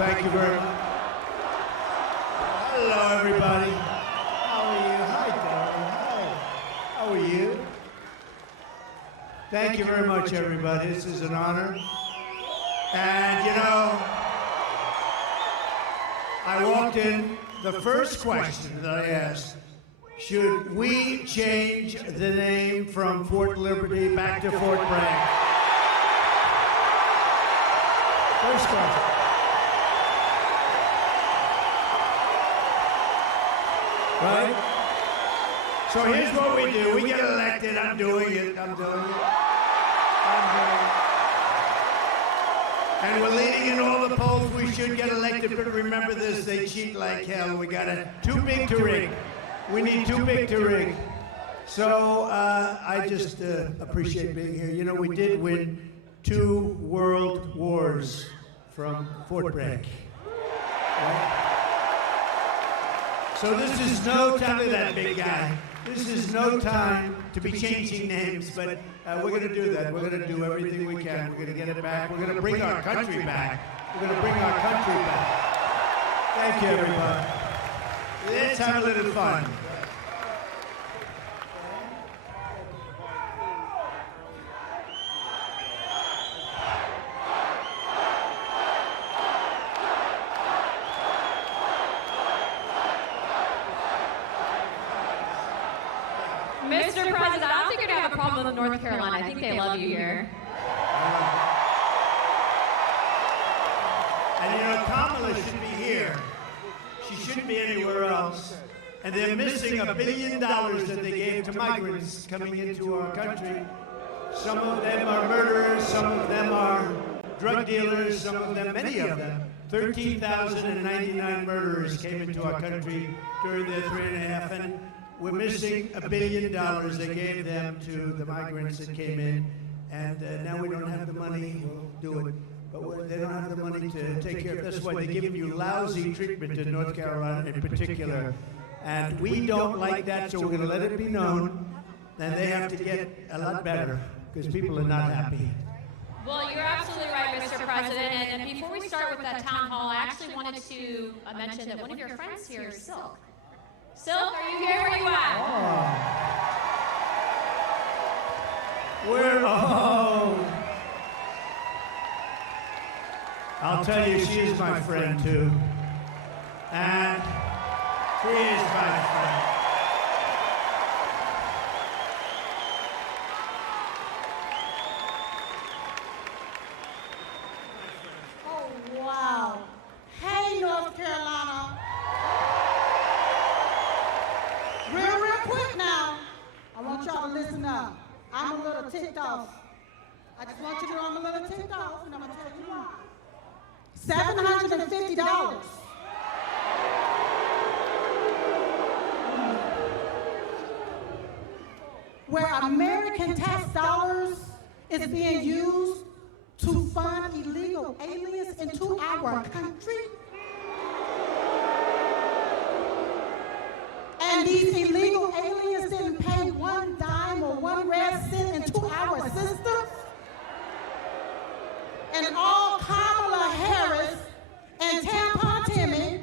Thank you very much. Hello, everybody. How are you? Hi, darling. Hi. How are you? Thank you very much, everybody. This is an honor. And, you know, I walked in, the first question that I asked, should we change the name from Fort Liberty back to Fort Bragg? First question. Right? So here's what we do. We get elected. I'm doing it. And we're leading in all the polls. We should get elected. But remember this, they cheat like hell. We got it too big to rig. We need too big to rig. So I just appreciate being here. You know, we did win 2 world wars from Fort Bragg. Right? So this is no time to that big guy. This is no time to be changing names, but we're going to do that. We're going to do everything we can. We're going to get it back. We're going to bring our country back. We're going to bring our country back. Thank you, everybody. Let's have a little fun. Mr. President, I don't think you're going to have a problem with North Carolina. I think they love you here. And you know, Kamala should be here. She shouldn't be anywhere else. And they're missing $1 billion that they gave to migrants coming into our country. Some of them are murderers, some of them are drug dealers, some of them, many of them. 13,099 murderers came into our country during their 3.5, and we're missing $1 billion they gave them to the migrants that came in, and now we don't have the money. We'll do it, but they don't have the money to take care of it. That's why they're giving you lousy treatment in North Carolina in particular, and we don't like that, so we're going to let it be known, and they have to get a lot better, because people are not happy. Well, you're absolutely right, Mr. President. And before we start with that town hall, I actually wanted to mention that one of your friends here is Silk. Silk, are you here? Where are you at? Oh. I'll tell you, she is my friend, too. And she is my friend. Oh, wow. Hey, North Carolina. Real quick now, I want y'all to listen up. I'm a little ticked off. I just want you to know I'm a little ticked off, and I'm going to tell you why. $750. Where American tax dollars is being used to fund illegal aliens into our country. And these illegal aliens didn't pay one dime or one red cent into our systems. And all Kamala Harris and Tampon Timmy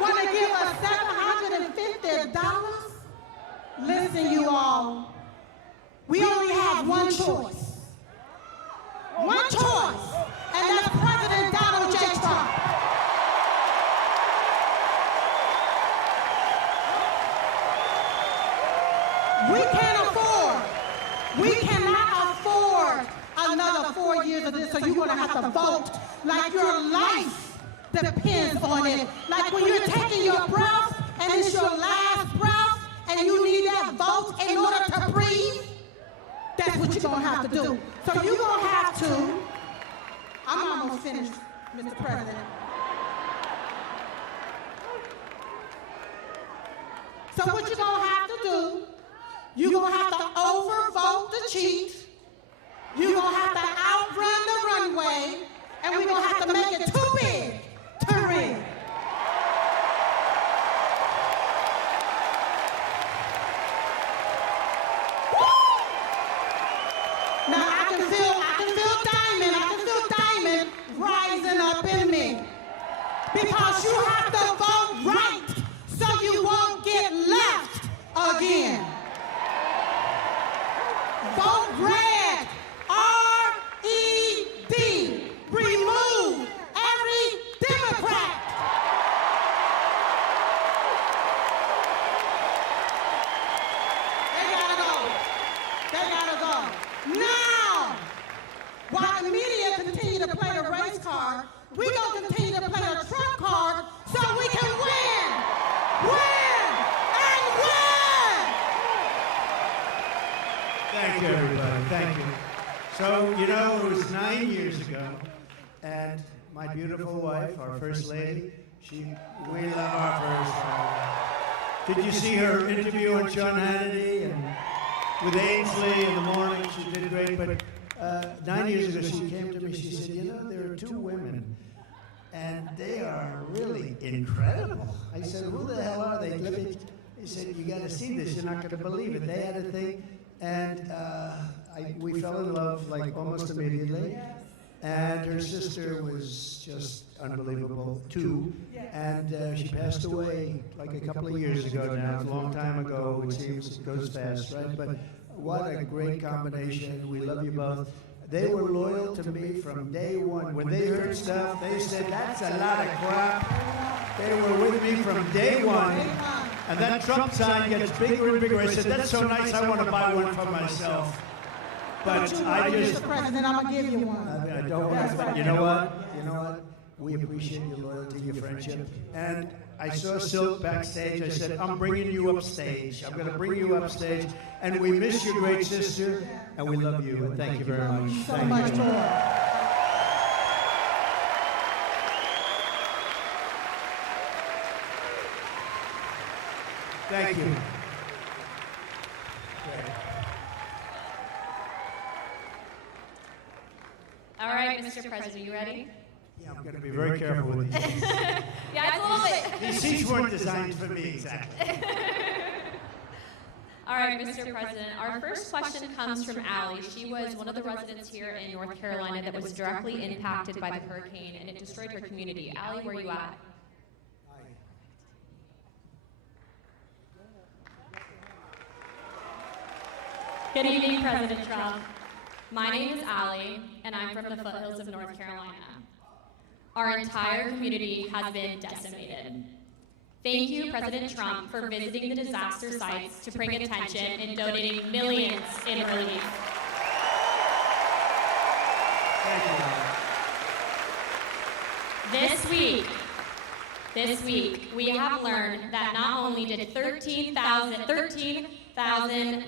want to give us $750? Listen, you all, we only have one choice. One choice, and that's President Donald J. Trump. We cannot afford another 4 years of this, so you're going to have to vote like your life depends on it. Like when you're taking your breath and it's your last breath and you need that vote in order to breathe, that's what you're going to have to do. So you're going to have to, I'm almost finished, Mr. President. So what you're going to have to do, you're going to have to overvote the cheat. You're going to have to outrun the runway. And we're going to have to make it too big to rig. Now, because you have to vote right so you won't get left again. Vote red, R-E-D. Remove every Democrat. They gotta go. They gotta go. Now, while the media continue to play the race card, we're gonna continue to play the Trump card so we can win, win, and win. Thank you, everybody. Thank you. So, you know, it was 9 years ago, and my beautiful wife, our first lady, we love our first lady. Did you see her interview on Sean Hannity and with Ainsley in the morning? She did great, but 9 years ago she came to me, she said, you know, there are two women, and they are really incredible. I said, who the hell are they? He said, you got to see this, you're not going to believe it. They had a thing, and we fell in love like almost immediately. And her sister was just unbelievable too. And she passed away like a couple of years ago now. It's a long time ago. It seems it goes fast, right? But what a great combination. We love you both. They were loyal to me from day one. When they heard stuff, they said, that's a lot of crap. They were with me from day one. And that Trump sign gets bigger and bigger. I said, that's so nice, I want to buy one for myself. But I just, Mr. President, I'm gonna give you one. I don't want to, you know what? You know what? We appreciate your loyalty, your friendship. And I saw Silk backstage. I said, I'm bringing you upstage. I'm going to bring you upstage. And we miss your great sister, and we love you. And thank you very much. So much more. Thank you. All right, Mr. President, you ready? Yeah, I'm going to be very careful with these seats. Yeah, it's a little bit. These seats weren't designed for me, exactly. All right, Mr. President, our first question comes from Allie. She was one of the residents here in North Carolina that was directly impacted by the hurricane, and it destroyed her community. Allie, where are you at? Good evening, President Trump. My name is Allie, and I'm from the foothills of North Carolina. Our entire community has been decimated. Thank you, President Trump, for visiting the disaster sites to bring attention and donating millions in relief. Thank you. This week, we have learned that not only did 13,000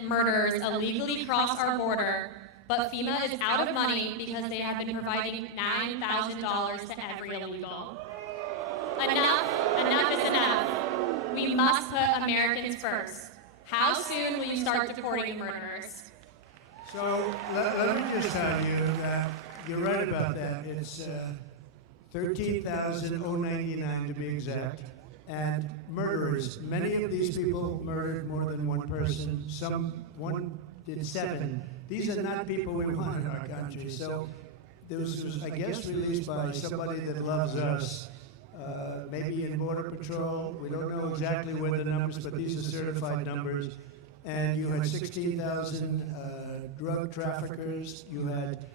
murderers illegally cross our border, but FEMA is out of money because they have been providing $9,000 to every illegal. Enough is enough. We must put Americans first. How soon will you start deporting murderers? So let me just tell you that you're right about that. It's 13,099 to be exact. And murderers, many of these people murdered more than one person. One did 7. These are not people we want in our country. So this was, I guess, released by somebody that loves us. Maybe in Border Patrol. We don't know exactly what the numbers, but these are certified numbers. And you had 16,000 drug traffickers. You had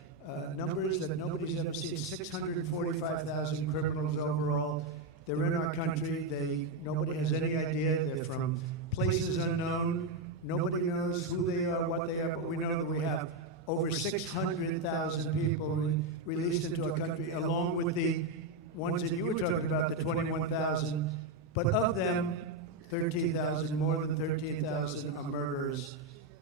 numbers that nobody's ever seen, 645,000 criminals overall. They're in our country. Nobody has any idea. They're from places unknown. Nobody knows who they are, what they are, but we know that we have over 600,000 people released into our country, along with the ones that you were talking about, the 21,000. But of them, 13,000, more than 13,000 are murderers.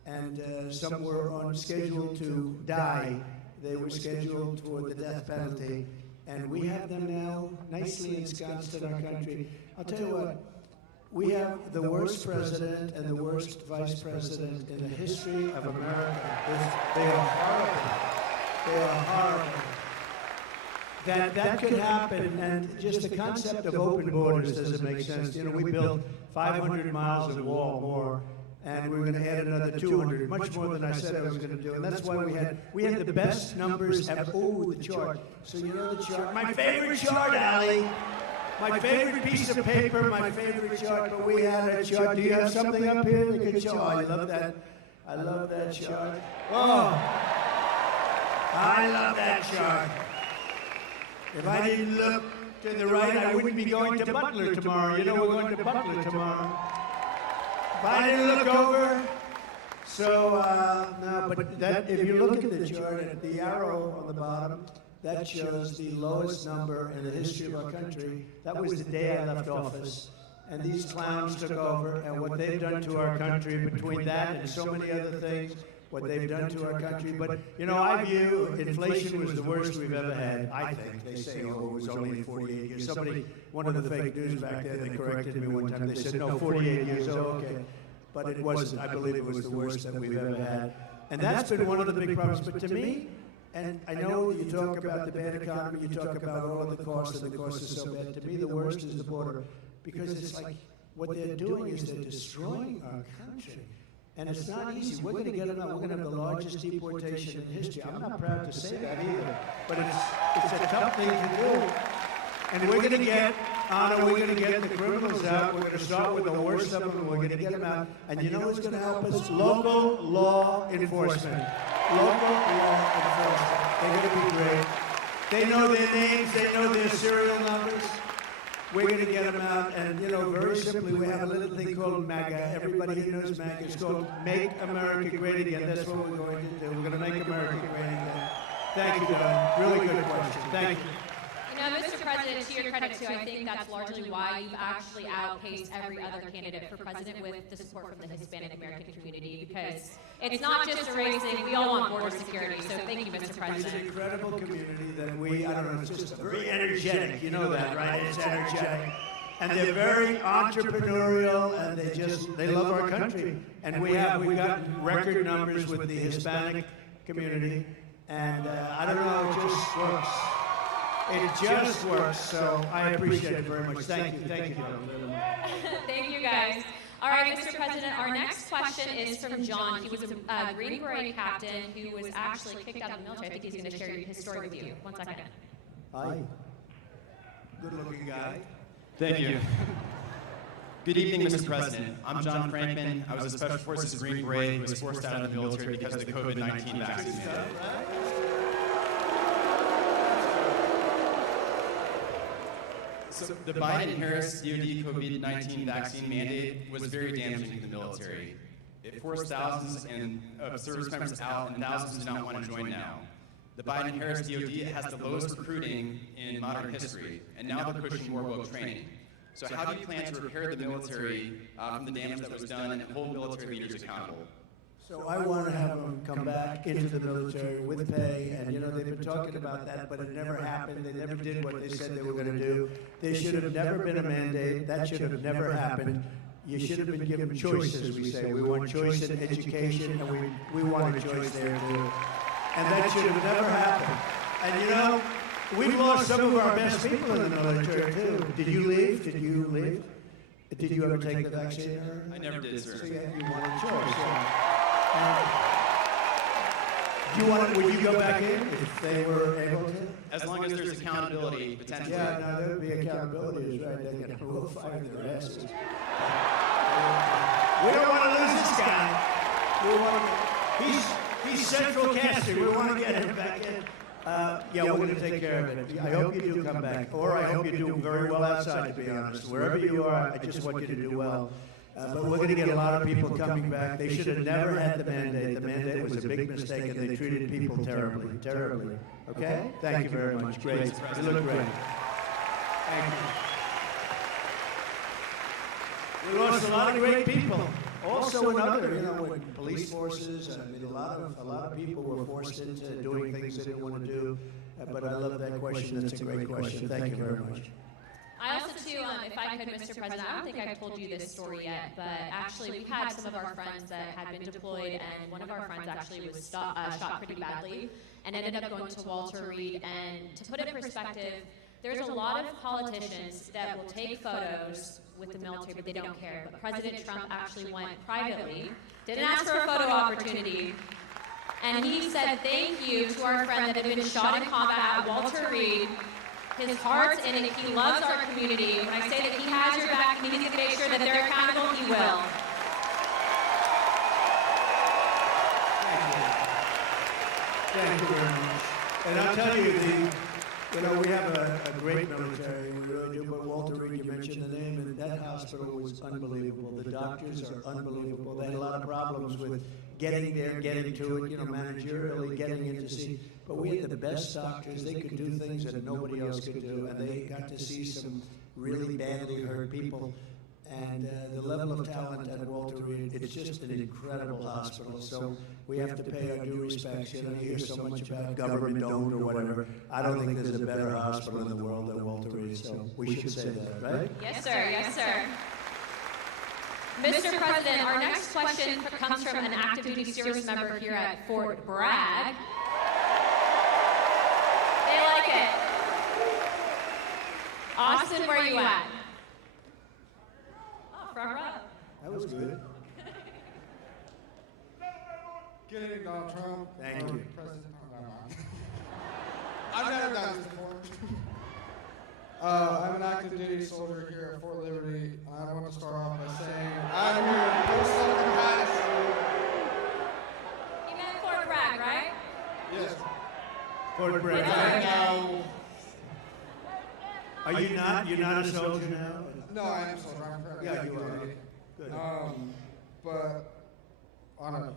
And some were on schedule to die. They were scheduled for the death penalty. And we have them now nicely ensconced in our country. I'll tell you what, we have the worst president and the worst vice president in the history of America. They are horrible. They are horrible. That could happen, and just the concept of open borders doesn't make sense. You know, we built 500 miles of wall more, and we're going to add another 200, much more than I said I was going to do. And that's why we had the best numbers ever. Oh, the chart. So you know the chart. My favorite chart, Allie. My favorite piece of paper, my favorite chart, but we had a chart. Do you have something up here that could show? I love that. I love that chart. Oh, I love that chart. If I didn't look to the right, I wouldn't be going to Butler tomorrow. You know we're going to Butler tomorrow. If I didn't look over, no, but that, if you look at the chart, at the arrow on the bottom, that shows the lowest number in the history of our country. That was the day I left office. And these clowns took over, and what they've done to our country, between that and so many other things, what they've done to our country. But, you know, I view inflation was the worst we've ever had, I think. They say, oh, it was only 48 years. Somebody, one of the fake news back there, they corrected me one time. They said, no, 48 years, oh, okay. But it wasn't. I believe it was the worst that we've ever had. And that's been one of the big problems. But to me, and I know you talk about the bad economy, you talk about all of the costs, and the costs are so bad. To me, the worst is the border. Because it's like, what they're doing is they're destroying our country. And it's not easy. We're going to get them out. We're going to have the largest deportation in history. I'm not proud to say that either. But it's a tough thing to do. And we're going to get, Anna, we're going to get the criminals out. We're going to start with the worst of them, and we're going to get them out. And you know who's going to help us? Local law enforcement. Local law enforcement. They're going to be great. They know their names. They know their serial numbers. We're going to get them out, and, you know, very simply, we have a little thing called MAGA. Everybody here knows MAGA. It's called Make America Great Again. That's what we're going to do. We're going to make America great again. Thank you, Don. Really good question. Thank you. You know, Mr. President, to your credit, too, I think that's largely why you've actually outpaced every other candidate for president with the support from the Hispanic American community, because it's not just a race thing. We all want border security, so thank you, Mr. President. It's an incredible community that we, I don't know, it's just very energetic. You know that, right? It's energetic. And they're very entrepreneurial, and they love our country. And we've gotten record numbers with the Hispanic community, and I don't know, it just works. It just works, so I appreciate it very much. Thank you. Thank you. Thank you, guys. All right, Mr. President, our next question is from John. He was a Green Beret captain who was actually kicked out of the military. I think he's going to share his story with you. 1 second. Hi. Good-looking guy. Thank you. Good evening, Mr. President. I'm John Frankman. I was a Special Forces Green Beret who was forced out of the military because of the COVID-19 vaccine mandate. So the Biden-Harris DoD COVID-19 vaccine mandate was very damaging to the military. It forced thousands of service members out, and thousands do not want to join now. The Biden-Harris DoD has the lowest recruiting in modern history, and now they're pushing more woke training. So how do you plan to repair the military from the damage that was done and hold military leaders accountable? So I want to have them come back into the military with pay, and, you know, they've been talking about that, but it never happened. They never did what they said they were going to do. There should have never been a mandate. That should have never happened. You should have been given choice, as we say. We want choice in education, and we want a choice there, too. And that should have never happened. And, you know, we've lost some of our best people in the military, too. Did you leave? Did you leave? Did you ever take the vaccine? I never did, sir. So you want a choice, yeah. Would you go back in if they were able to? As long as there's accountability, potentially. Yeah, no, there would be accountability, is right. We'll fire their asses. We don't want to lose this guy. He's central casting. We want to get him back in. Yeah, we're going to take care of it. I hope you do come back, or I hope you do very well outside, to be honest. Wherever you are, I just want you to do well. But we're going to get a lot of people coming back. They should have never had the mandate. The mandate was a big mistake, and they treated people terribly, terribly. Okay? Thank you very much. Great. You look great. Thank you. We lost a lot of great people. Also in other, you know, in police forces. I mean, a lot of people were forced into doing things they didn't want to do. But I love that question. That's a great question. Thank you very much. I also, too, if I could, Mr. President, I don't think I've told you this story yet, but actually we've had some of our friends that had been deployed, and one of our friends actually was shot pretty badly and ended up going to Walter Reed. And to put it in perspective, there's a lot of politicians that will take photos with the military, but they don't care. But President Trump actually went privately, didn't ask for a photo opportunity, and he said thank you to our friend that had been shot in combat at Walter Reed. his heart, and he loves our community. When I say that he has your back and he needs to make sure that they're accountable, he will. Thank you very much. And I'll tell you, we have a great military, we really do, but Walter Reed, you mentioned the name, and that hospital was unbelievable. The doctors are unbelievable. They had a lot of problems with getting there, getting to it, managerially, getting in to see. But we had the best doctors. They could do things that nobody else could do, and they got to see some really badly hurt people. And the level of talent at Walter Reed, it's just an incredible hospital. So we have to pay our due respects. You hear so much about government-owned or whatever. I don't think there's a better hospital in the world than Walter Reed. So we should say that, right? Yes, sir. Yes, sir. Mr. President, our next question comes from an active duty service member here at Fort Bragg. They like it. Austin, where are you at? Oh, front row. That was good. Good evening, Donald Trump. Thank you. President. I've never done this before. I'm an active duty soldier here at Fort Liberty. I want to start off by saying I'm here in personal capacity. You meant Fort Bragg, right? Yes. Fort Bragg. Right now, Are you not? You're not a soldier now? no, I am soldier. I'm currently Yeah, active you are. duty. Good. But on a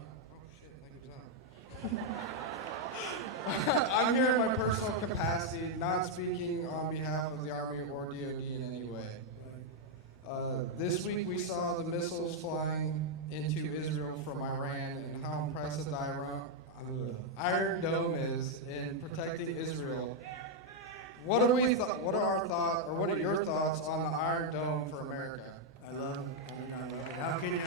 I'm here in my personal capacity, not speaking on behalf of the Army or DoD in any way. This week we saw the missiles flying into Israel from Iran and how impressive the Iron Dome is in protecting Israel. What are our thoughts, or what are your thoughts on the Iron Dome for America? I love it. How can you?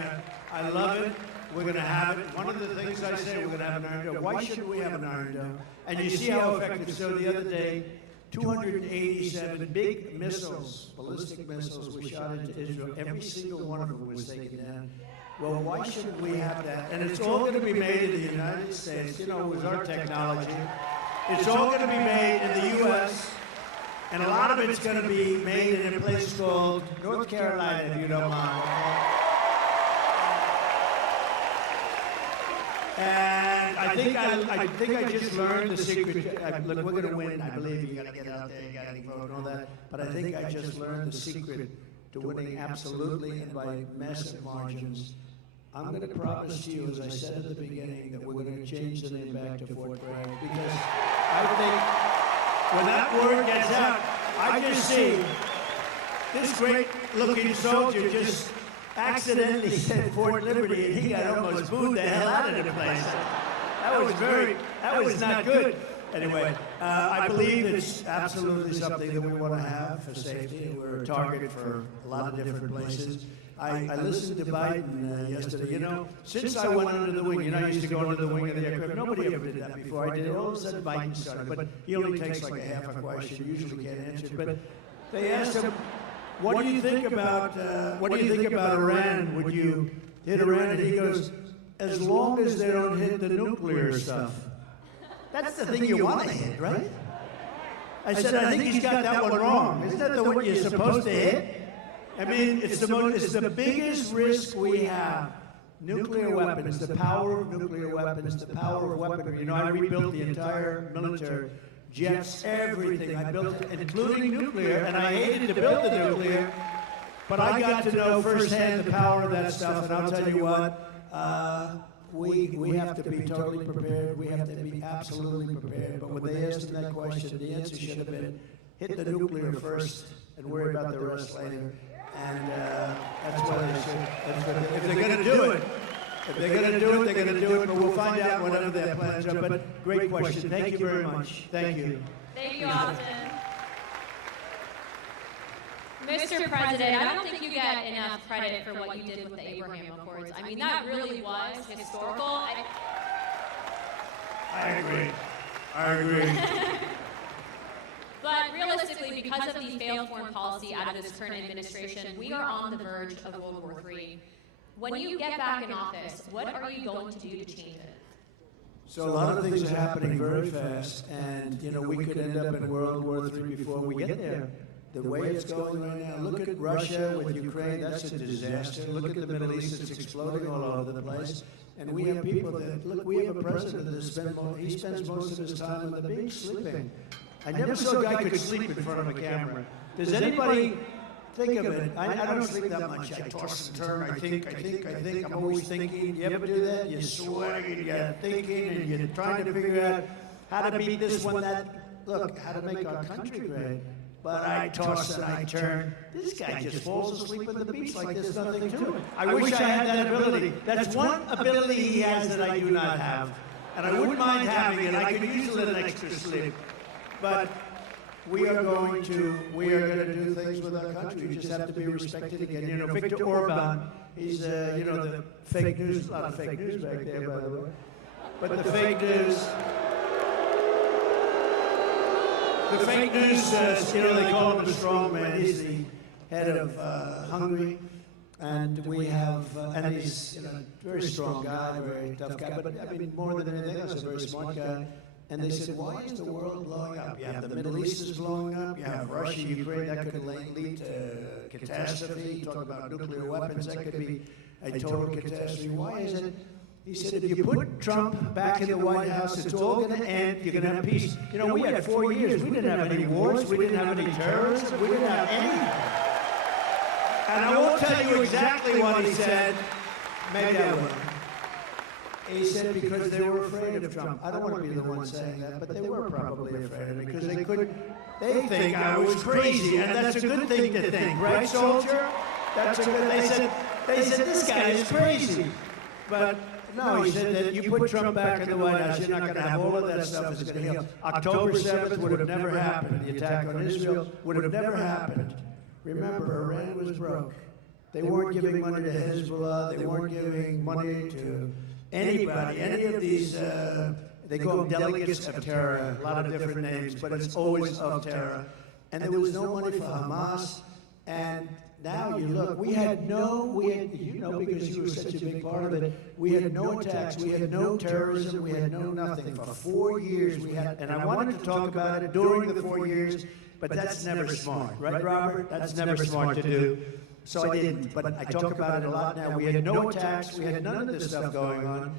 I love it. We're going to have it. One of the things I say, we're going to have an Iron Dome. Why shouldn't we have an Iron Dome? And you see how effective. So the other day, 287 big missiles, ballistic missiles, were shot into Israel. Every single one of them was taken down. Well, why shouldn't we have that? And it's all going to be made in the United States. With our technology. It's all going to be made in the U.S., and a lot of it's going to be made in a place called North Carolina, if you don't mind. And I think I just learned the secret. Look, we're going to win. I believe you got to get out there, you got to vote and all that. But I think I just learned the secret to winning absolutely and by massive margins. I'm going to promise to you, as I said at the beginning, that we're going to change the name back to Fort Bragg, because I think when that word gets out, I just see this great-looking soldier just accidentally said Fort Liberty, and he got almost booed the hell out of the place. That was not good. Anyway, I believe it's absolutely something that we want to have for safety. We're a target for a lot of different places. I listened to Biden yesterday. Since I went under the wing, I used to go under the wing of the aircraft. Nobody ever did that before. I did it. All of a sudden, Biden started. But he only takes like a half a question. Usually can't answer it. But they asked him, what do you think about Iran? Would you hit Iran? And he goes, as long as they don't hit the nuclear stuff. That's the thing you want to hit, right? I said, I think he's got that one wrong. Isn't that the one you're supposed to hit? I mean, it's the biggest risk we have. Nuclear weapons, the power of nuclear weapons, the power of weaponry. I rebuilt the entire military, jets, everything. I built it, including nuclear, and I hated to build the nuclear, but I got to know firsthand the power of that stuff, and I'll tell you what, we have to be totally prepared. We have to be absolutely prepared. But when they asked him that question, the answer should have been, hit the nuclear first and worry about the rest later. And that's what they should. If they're going to do it, they're going to do it. But we'll find out whatever their plans are. But great question. Thank you very much. Thank you. Thank you, Austin. Mr. President, I don't think you get enough credit for what you did with the Abraham Accords. I mean, that really was historical. I agree. But realistically, because of the failed foreign policy out of this current administration, we are on the verge of World War III. When you get back in office, what are you going to do to change it? So a lot of things are happening very fast, and you know we could end up in World War III before we get there. The way it's going right now, look at Russia with Ukraine, that's a disaster. Look at the Middle East, it's exploding all over the place. And we have people that, look, we have a president that he spends most of his time on the beach sleeping. I never saw a guy could sleep in front of a camera. Does anybody think of it? I don't sleep that much. I toss and turn, I think. I'm always thinking. You ever do that? You're sweating, and you're thinking, and you're trying to figure out how to beat this one, that. Look, how to make our country great. But I toss and I turn. This guy just falls asleep on the beach like there's nothing to it. I wish I had that ability. That's one ability he has that I do not have. And I wouldn't mind having it. I could use a little extra sleep. But we are going to do things with our country. We just have to be respected again. You know, Viktor Orban, he's, the fake news, a lot of fake news back there, by the way. But the fake news... The fake news, they call him a strong man. He's the head of Hungary, and we have, and he's a very strong guy, very tough guy. But I mean, more than anything else, a very smart guy. And they said, why is the world blowing up? You have the Middle East is blowing up. You have Russia, Ukraine. That could lead to catastrophe. You talk about nuclear weapons. That could be a total catastrophe. Why is it? He said, if you put Trump back in the White House, it's all going to end. You're going to have peace. You know, we had 4 years. We didn't have any wars. We didn't have any terrorism. We didn't have anything. And I won't tell you exactly what he said. Maybe I will. He said because they were afraid of Trump. I don't want to be the one saying that, but they were probably afraid of him because they think I was crazy. And that's a good thing to think, right, soldier? That's a good, they said this guy is crazy. But no, he said that you put Trump back in the White House, you're not going to have all of that stuff that's going to heal. October 7th would have never happened. The attack on Israel would have never happened. Remember, Iran was broke. They weren't giving money to Hezbollah. They weren't giving money to anybody. Any of these, they call them delegates of terror, a lot of different names, but it's always of terror. And there was no money for Hamas. And now you look, we had because you were such a big part of it, we had no attacks, we had no terrorism, we had no nothing. For 4 years we had, and I wanted to talk about it during the 4 years, but that's never smart, right, Robert? That's never smart to do. So I didn't, but I talk about it a lot now. We had no attacks, we had none of this stuff going on.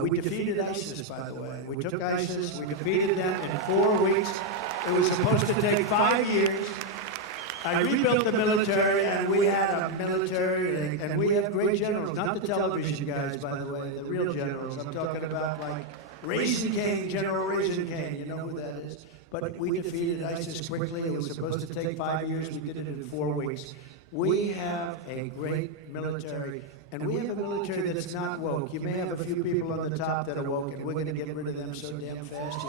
We defeated ISIS, by the way. We took ISIS, we defeated them in 4 weeks. It was supposed to take 5 years. I rebuilt the military, and we had a military, and we have great generals, not the television guys, by the way, the real generals. I'm talking about like Raisin King, General Raisin King, you know who that is. But we defeated ISIS quickly. It was supposed to take 5 years. We did it in 4 weeks. We have a great military, and we have a military that's not woke. You may have a few people on the top that are woke, and we're going to get rid of them so damn fast.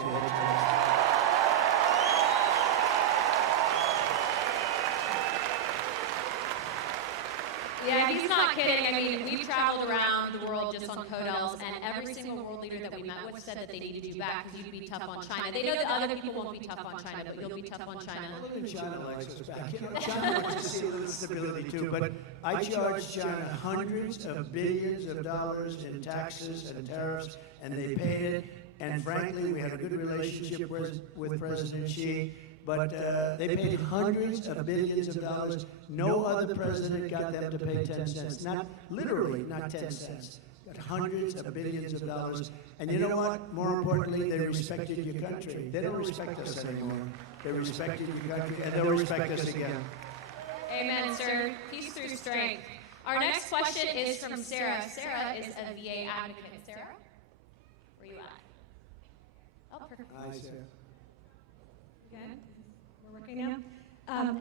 Yeah, he's not kidding. I mean, we traveled around the world just on hotels, and every single world leader that we met with said that they needed you back because you'd be tough on China. They know that other people won't be tough on China, but you'll be tough on China. China likes us back. You know, China wants to see a little stability too, but I charged China hundreds of billions of dollars in taxes and tariffs, and they paid it. And frankly, we had a good relationship with President Xi. But they paid hundreds of billions of dollars. No other president got them to pay 10 cents. Not literally, not 10 cents. But hundreds of billions of dollars. And you know what? More importantly, they respected your country. They don't respect us anymore. They respected your country, and they'll respect us again. Amen, sir. Peace through strength. Our next question is from Sarah. Sarah is a VA advocate. Sarah? Where are you at? Oh, perfect. Hi, Sarah. Good. We're working now.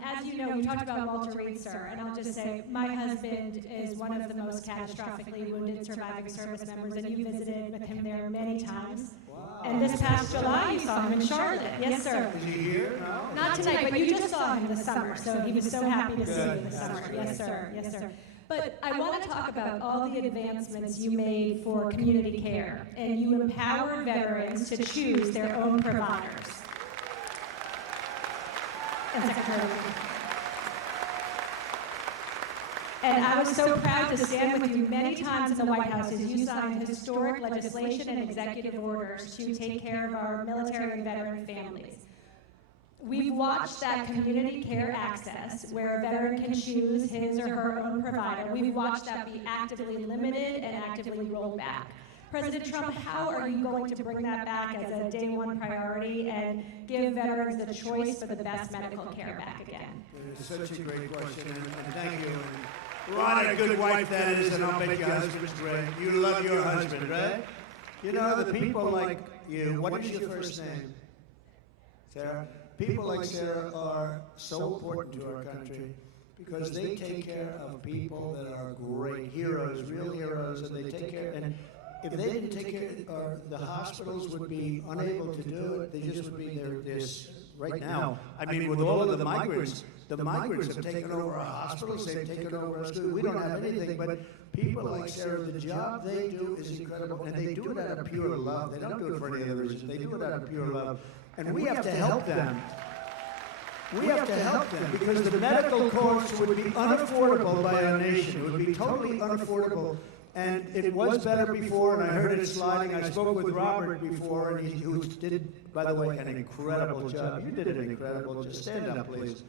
As you know, we talked about Walter Reed, sir, and I'll just say my husband is one of the most catastrophically wounded surviving service members, and you visited with him there many times. Wow. And this past July, you saw him in Charlotte. Yes, sir. Is he here now? Not tonight, but you just saw him this summer, so he was so happy to see you this summer. Yes, sir. Yes, sir. But I want to talk about all the advancements you made for community care, and you empowered veterans to choose their own providers. And I was so proud to stand with you many times in the White House as you signed historic legislation and executive orders to take care of our military and veteran families. We've watched that community care access, where a veteran can choose his or her own provider. We've watched that be actively limited and actively rolled back. President Trump, how are you going to bring that back as a day one priority and give veterans the choice for the best medical care back again? It's such a great question, and thank you. And what a good wife that is, and I'll bet your husband's great. You love your husband, right? You know, the people like you, what is your first name? Sarah? People like Sarah are so important to our country because they take care of people that are great heroes, real heroes, and they take care. And if they didn't take care, the hospitals would be unable to do it. They just would be this right now. I mean, with all of the migrants have taken over our hospitals. They've taken over our schools. We don't have anything, but people like Sarah, the job they do is incredible, and they do it out of pure love. They don't do it for any other reason. They do it out of pure love. And we have to help them. We have to help them because the medical costs would be unaffordable by our nation. It would be totally unaffordable. And it was better before, and I heard it sliding. I spoke with Robert before, and who did, by the way, an incredible job. You did an incredible job. Stand up, please.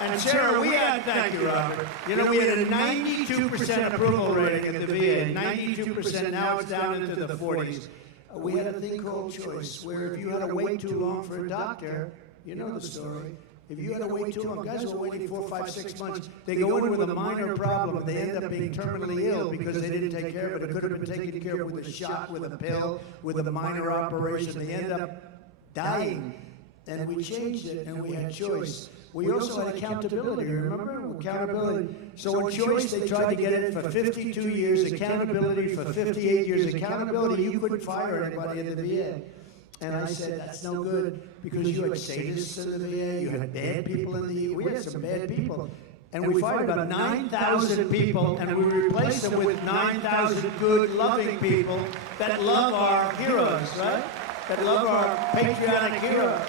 And Sarah, thank you, Robert. You know, we had a 92% approval rating at the VA, 92%. Now it's down into the 40s. We had a thing called choice, where if you had to wait too long for a doctor, you know the story. If you had to wait too long, guys were waiting 4, 5, 6 months. They go in with a minor problem. They end up being terminally ill because they didn't take care of it. It could have been taken care of with a shot, with a pill, with a minor operation. They end up dying. And we changed it, and we had choice. We also had accountability, remember? Accountability. So on choice, they tried to get it for 52 years, accountability for 58 years. Accountability, you couldn't fire anybody in the VA. And I said, that's no good, because you had sadists in the VA, you had bad people in the VA. We had some bad people. And we fired about 9,000 people, and we replaced them with 9,000 good, loving people that love our heroes, right? That love our patriotic heroes.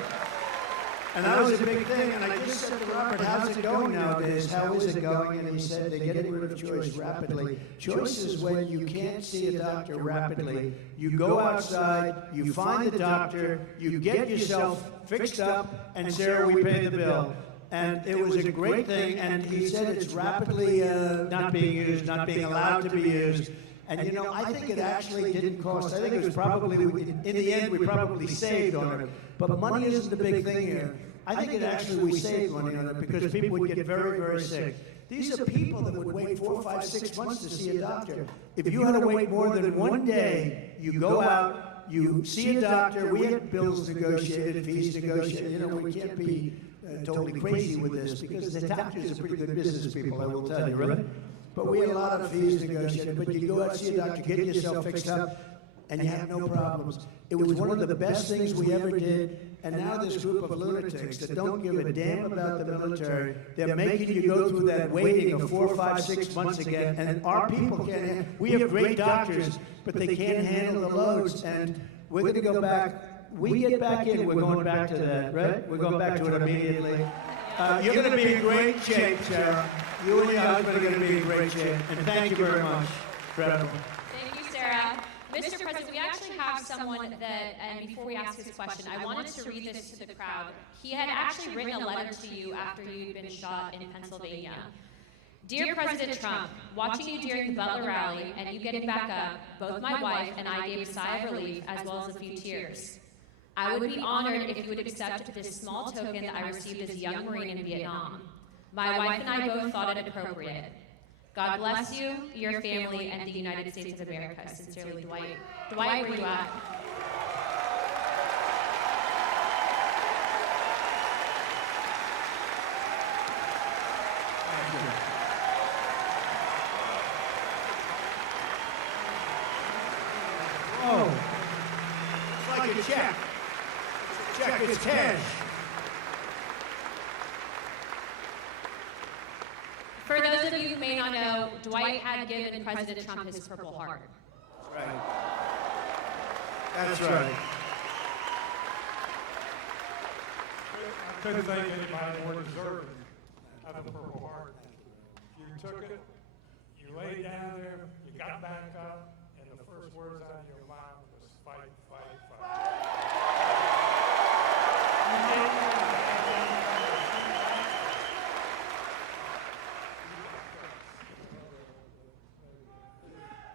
And that was a big thing, and I just said to Robert, how's it going nowadays? How is it going? And he said, they're getting rid of choice rapidly. Choice is when you can't see a doctor rapidly. You go outside, you find the doctor, you get yourself fixed up, and Sarah, we pay the bill. And it was a great thing, and he said it's rapidly not being used, not being allowed to be used. And you know, I think it actually didn't cost. I think it was probably, in the end, we probably saved on it. But money isn't the big thing here. I think it actually, we saved money on it because people would get very, very sick. These are people that would wait 4, 5, 6 months to see a doctor. If you had to wait more than one day, you go out, you see a doctor. We had bills negotiated, fees negotiated. You know, we can't be totally crazy with this because the doctors are pretty good business people, I will tell you, right? But we had a lot of fees negotiated. But you go out, see a doctor, get yourself fixed up, and you have no problems. It was one of the best things we ever did. And now this group of lunatics that don't give a damn about the military, they're making you go through that waiting of 4, 5, 6 months again. And our people can't. We have great doctors, but they can't handle the loads. And we're going to go back. We get back in. We're going back to that, right? We're going back to it immediately. You're going to be in great shape, Sarah. You and your husband are going to be in great shape. And thank you very much. Incredible. Thank you, Sarah. Mr. President, we actually have someone that, and before we ask his question, I wanted to read this to the crowd. He had actually written a letter to you after you'd been shot in Pennsylvania. Dear President Trump, watching you during the Butler rally and you getting back up, both my wife and I gave a sigh of relief as well as a few tears. I would be honored if you would accept this small token that I received as a young Marine in Vietnam. My wife and I both thought it appropriate. God bless you, your family, and the United States of America. Sincerely, Dwight. Dwight, where you at? Oh, it's like a check. Check, it's cash. For those of you who may not know, Dwight had given President Trump his Purple Heart. Right. That's right. I couldn't think anybody more deserving. have a Purple Heart. You took it, you laid down there, you got back up, and the first words out of your mouth was fight, fight, fight.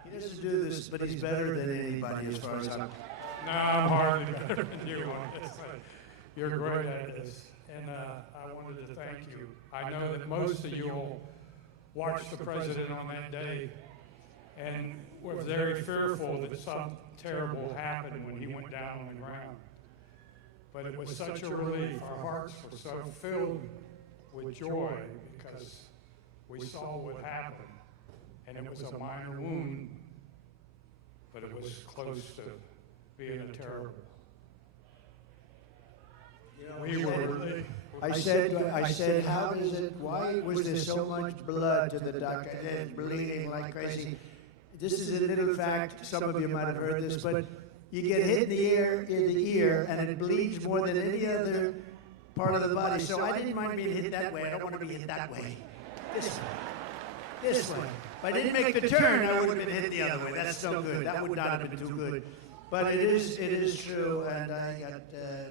He doesn't do this, but he's better than anybody as far as I'm. No, I'm hardly better than you on this. You're great at this. And I wanted to thank you. I know that most of you will watch the president on that day and were very fearful that something terrible happened when he went down on the ground. But it was such a relief. Our hearts were so filled with joy because we saw what happened. And it was a minor wound, but it was close to being a terrible. I said, how does it, why was there so much blood to the doctor and bleeding like crazy? This is a little fact, some of you might have heard this, but you get hit in the ear, and it bleeds more than any other part of the body. So I didn't mind being hit that way. I don't want to be hit that way. This way. If I didn't make the turn, I would have been hit the other way. That's no good. That would not have been too good. But it is true, and I got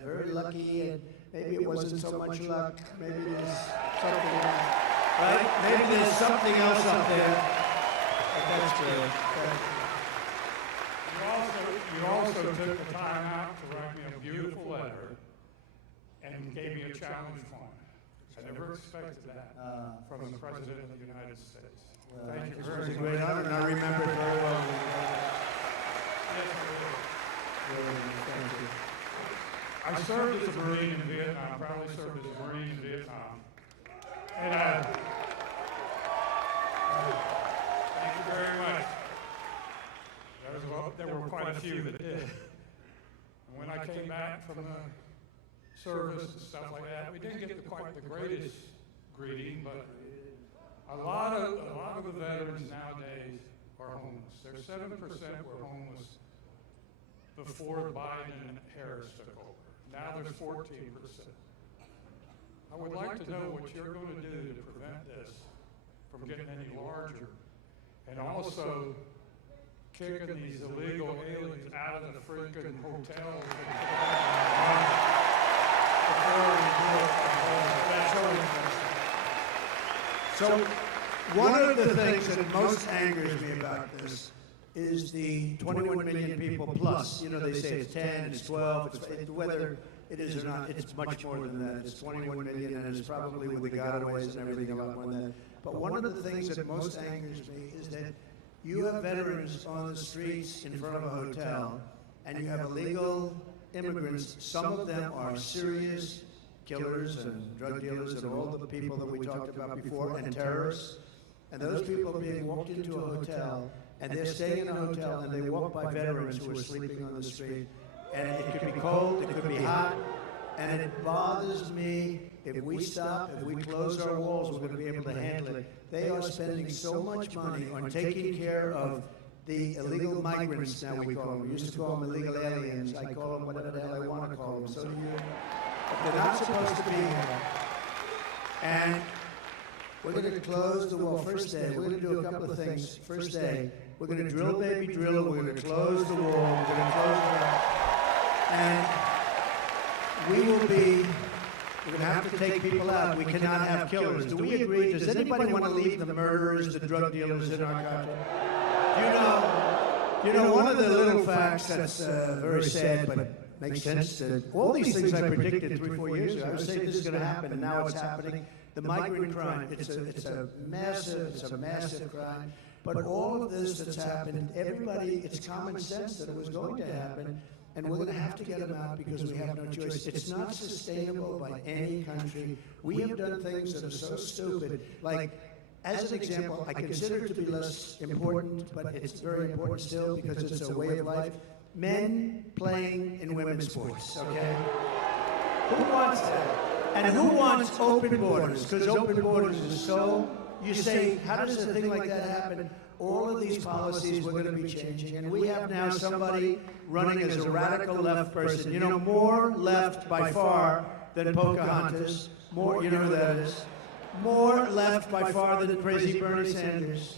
very lucky, and maybe it wasn't so much luck. Maybe there's something else, right? Maybe there's something else up there. But that's good. You also took the time out to write me a beautiful letter and gave me a challenge for it. I never expected that from the President of the United States. Thank you very much. It's a great honor, and I remember it very well. Thank you. I served as a Marine in Vietnam, proudly served as a Marine in Vietnam. And thank you very much. There were quite a few that did. And when I came back from the service and stuff like that, we didn't get quite the greatest greeting, but a lot of the veterans nowadays are homeless. There's 7% were homeless before Biden and Harris took over. Now there's 14%. I would like to know what you're going to do to prevent this from getting any larger, and also kicking these illegal aliens out of the freaking hotels. So one of the things that most angers me about this is the 21 million people plus. You know, they say it's 10, it's 12, whether it is or not, it's much more than that. It's 21 million, and it's probably with the gotaways and everything a lot more than that. But one of the things that most angers me is that you have veterans on the streets in front of a hotel, and you have illegal immigrants. Some of them are serious killers and drug dealers and all the people that we talked about before, and terrorists. And those people are being walked into a hotel, and they're staying in a hotel, and they walk by veterans who are sleeping on the street. And it could be cold, it could be hot, and it bothers me. If we stop, if we close our walls, we're going to be able to handle it. They are spending so much money on taking care of the illegal migrants, now we call them. We used to call them illegal aliens. I call them whatever the hell I want to call them. So do you. But they're not supposed to be here. And we're going to close the wall first day. We're going to do a couple of things. First day, we're going to drill, baby, drill. We're going to close the wall. We're going to close the wall. And we will be, we're going to have to take people out. We cannot have killers. Do we agree? Does anybody want to leave the murderers, the drug dealers in our country? You know, one of the little facts that's very sad, but makes sense, that all these things I predicted 3-4 years ago, I was saying this is going to happen, and now it's happening. The migrant crime, it's a massive crime. But all of this that's happened, everybody, it's common sense that it was going to happen. And we're going to have to get them out because we have no choice. It's not sustainable by any country. We have done things that are so stupid. Like, as an example, I consider it to be less important, but it's very important still because it's a way of life. Men playing in women's sports, okay? Who wants that? And who wants open borders? Because open borders is so, you say, how does a thing like that happen? All of these policies we're going to be changing, and we have now somebody running as a radical left person. You know, more left by far than Pocahontas. More, you know who that is. more left by far than crazy Bernie Sanders.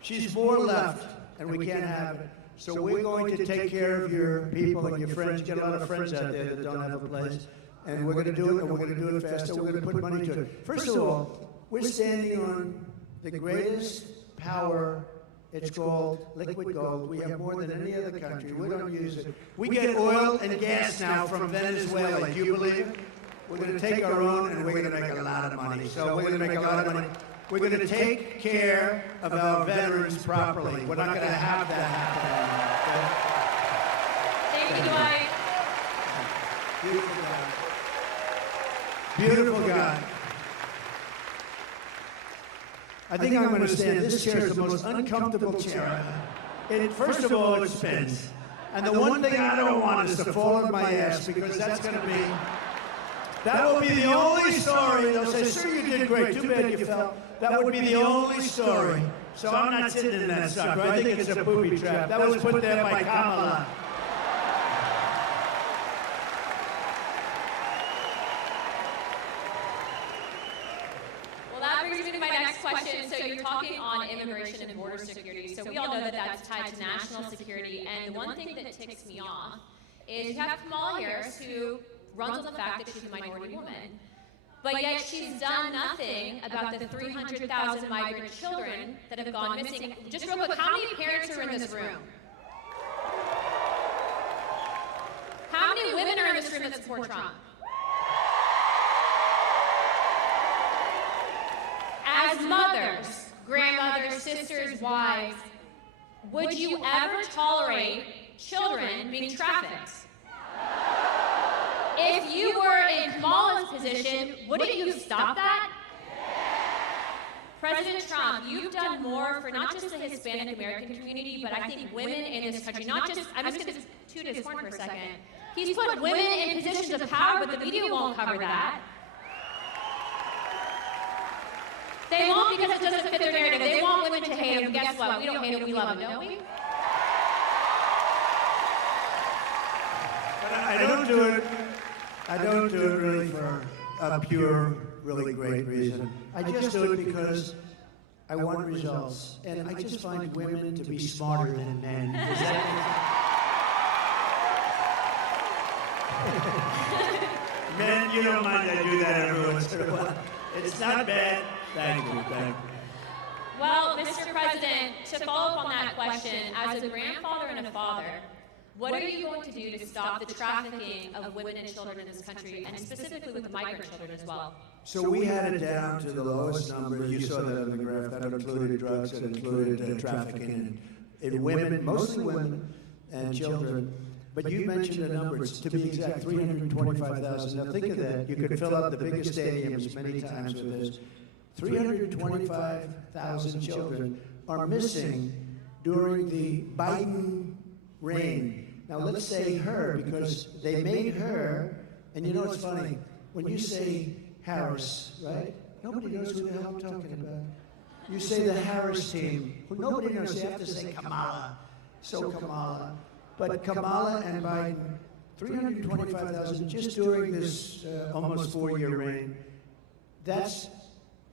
She's more left, and we can't have it. So we're going to take care of your people and your friends. You get a lot of friends out there that don't have a place. And we're going to do it, and we're going to do it faster. We're going to put money to it. First of all, we're standing on the greatest power. It's called liquid gold. We have more than any other country. We don't use it. We get oil and gas now from Venezuela. Do you believe it? We're going to take our own, and we're going to make a lot of money. So we're going to make a lot of money. We're going to take care of our veterans properly. We're not going to have that happen. Thank you, Dwight. Beautiful guy. I think I'm going to stand. This chair is the most uncomfortable chair. First of all, it spins. And the one thing I don't want is to fall on my ass, because that will be the only story. They'll say, sir, you did great. Too bad you fell. That would be the only story. So I'm not sitting in that sucker. I think it's a booby trap. That was put there by Kamala. Well, that brings me to my next question. So you're talking on immigration and border security. So we all know that that's tied to national security. And the one thing that ticks me off is you have Kamala Harris, who runs on the fact that she's a minority woman. But yet she's done nothing about the 300,000 migrant children that have gone missing. Just real quick, how many parents are in this room? How many women are in this room that support Trump? As mothers, grandmothers, sisters, wives, would you ever tolerate children being trafficked? If you were in Kamala's position, wouldn't you stop that? President Trump, you've done more for not just the Hispanic American community, but I think women in this country, not just, I'm just going to toot his horn for a second. He's put women in positions of power, but the media won't cover that. They won't, because it doesn't fit their narrative. They want women to hate him. Guess what? We don't hate him, we love him, don't we? But I don't do it. I don't do it really for a pure, really great reason. I just do it because I want results. And I just find women to be smarter than men. Men, you don't mind I do that every once in a while. It's not bad. Thank you. Well, Mr. President, to follow up on that question, as a grandfather and a father, what are you going to do to stop the trafficking of women and children in this country, and specifically with the migrant children as well? So we had it down to the lowest number. You saw that on the graph. That included drugs, that included trafficking in women, mostly women and children. But you mentioned a number, it's to be exact, 325,000. Now think of that. You could fill out the biggest stadiums many times with this. 325,000 children are missing during the Biden reign. Now let's say her, because they made her, and you know what's funny? When you say Harris, right? Nobody knows who the hell I'm talking about. You say the Harris team. Well, nobody knows. You have to say Kamala. So Kamala. But Kamala and Biden, 325,000 just during this almost 4-year reign. That's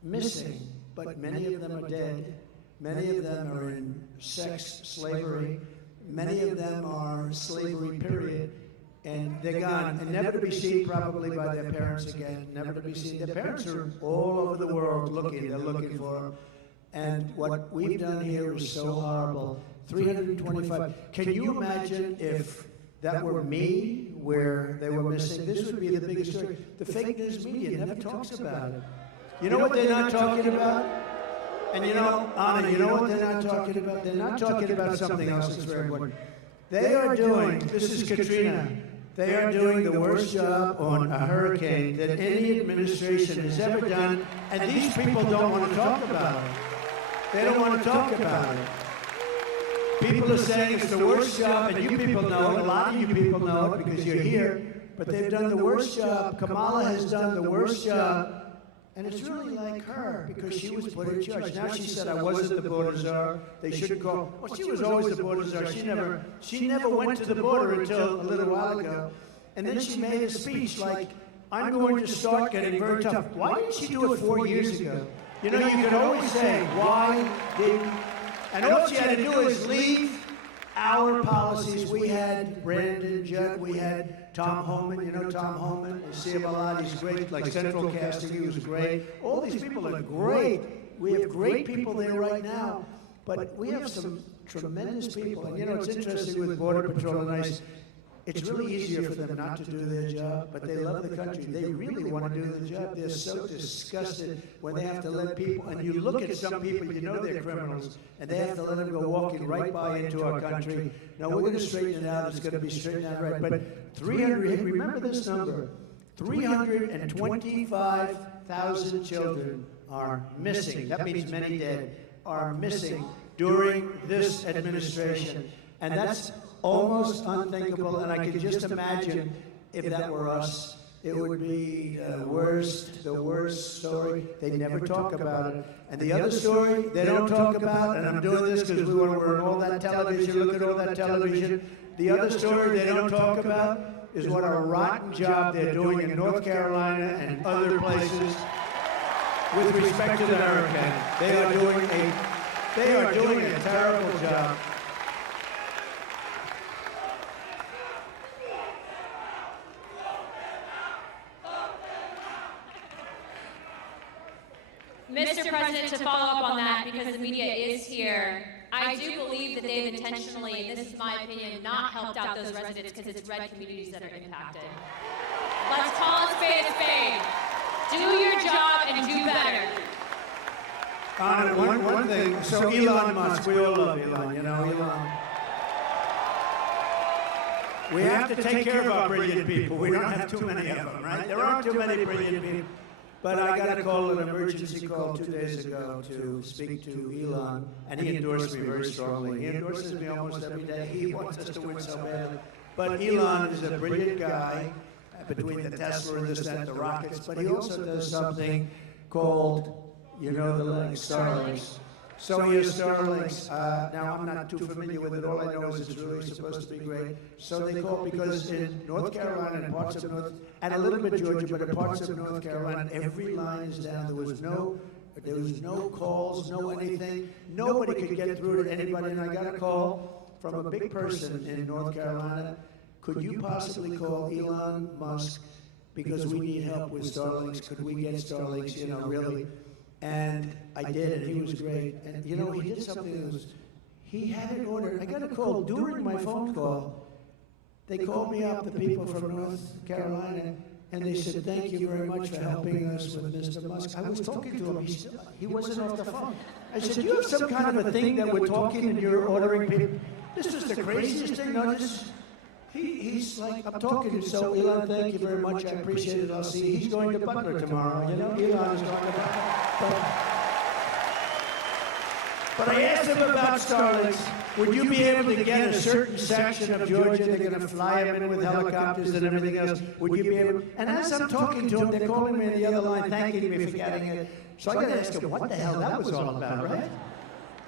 missing, but many of them are dead. Many of them are in sex slavery. Many of them are slavery, period. And they're gone, and never to be seen probably by their parents again, never to be seen. Their parents are all over the world looking, they're looking for them. And what we've done here is so horrible. 325. Can you imagine if that were me, where they were missing? This would be the biggest story. The fake news media never talks about it. You know what they're not talking about? And you know, Anna, you know what they're not talking about? They're not talking about something else that's very important. They are doing, this is Katrina, they are doing the worst job on a hurricane that any administration has ever done, and these people don't want to talk about it. They don't want to talk about it. People are saying it's the worst job, and you people know it, a lot of you people know it because you're here, but they've done the worst job. Kamala has done the worst job. And it's really like her, because she was put in charge. Now she said, I wasn't the border czar. They shouldn't go. Well, she was always the border czar. She never went to the border until a little while ago. And then she made a speech like, I'm going to start getting very tough. Why didn't she do it 4 years ago? You know, you could always say, why didn't... And all she had to do is leave our policies. We had Brandon Judd, we had Tom Homan. You know Tom Homan? You see him a lot. He's great. Like Central Casting, he was great. All these people are great. We have great people there right now. But we have some tremendous people. And you know, it's interesting with Border Patrol and ICE. It's really easier for them not to do their job, but they love the country. They really want to do the job. They're so disgusted when they have to let people, and you look at some people, you know they're criminals, and they have to let them go walking right by into our country. No, we're going to straighten it out. It's going to be straightened out right. But 300, remember this number, 325,000 children are missing. That means many dead, are missing during this administration. And that's almost unthinkable, and I could just imagine if that were us, it would be the worst story. They never talk about it. And the other story they don't talk about, and I'm doing this because we want to run all that television, look at all that television. The other story they don't talk about is what a rotten job they're doing in North Carolina and other places with respect to the hurricane. They are doing a terrible job. Mr. President, to follow up on that, because the media is here, I do believe that they've intentionally, and this is my opinion, not helped out those residents because it's red communities that are impacted. Let's call a spade a spade. Do your job and do better. One thing, so Elon Musk, we all love Elon, you know, Elon. We have to take care of our brilliant people. We don't have too many of them, right? There aren't too many brilliant people. But I got a call, an emergency call 2 days ago to speak to Elon, and he endorsed me very strongly. He endorses me almost every day. He wants us to win so badly. But Elon is a brilliant guy, between the Tesla and this, that, the rockets, but he also does something called, you know, the Starlinks. So he has Starlinks. Now, I'm not too familiar with it. All I know is it's really supposed to be great. So they call, because in North Carolina and parts of North, and a little bit Georgia, but in parts of North Carolina, every line is down. There was no calls, no anything. Nobody could get through to anybody. And I got a call from a big person in North Carolina. Could you possibly call Elon Musk, because we need help with Starlinks? Could we get Starlinks, you know, really? And I did, and he was great. And, you know, he did something that was, he had it ordered. I got a call during my phone call. They called me up, the people from North Carolina, and they said, thank you very much for helping us with Mr. Musk. I was talking to him. He wasn't off the phone. I said, do you have some kind of a thing that we're talking and you're ordering people? This is the craziest thing. No, he's like, I'm talking to, so Elon, thank you very much. I appreciate it. I'll see you. He's going to Butler tomorrow. You know, Elon is going to Butler. But I asked him about Starlinks. Would you be able to get a certain section of Georgia? They're going to fly them in with helicopters and everything else. Would you be able? And as I'm talking to him, they're calling me on the other line, thanking me for getting it. So I got to ask him what the hell that was all about, right?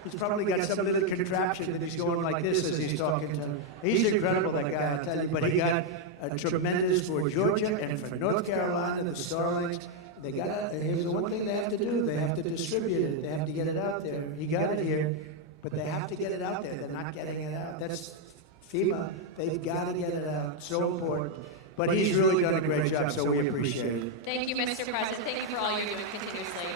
He's probably got some little contraption that he's going like this as he's talking to him. He's incredible, that guy, I'll tell you. But he got a tremendous for Georgia and for North Carolina, the Starlinks. They got, here's the one thing they have to do. They have to distribute it. They have to get it out there. He got it here, but they have to get it out there. They're not getting it out. That's FEMA. They've got to get it out. So important. But he's really done a great job, so we appreciate it. Thank you, Mr. President. Thank you for all you're doing continuously.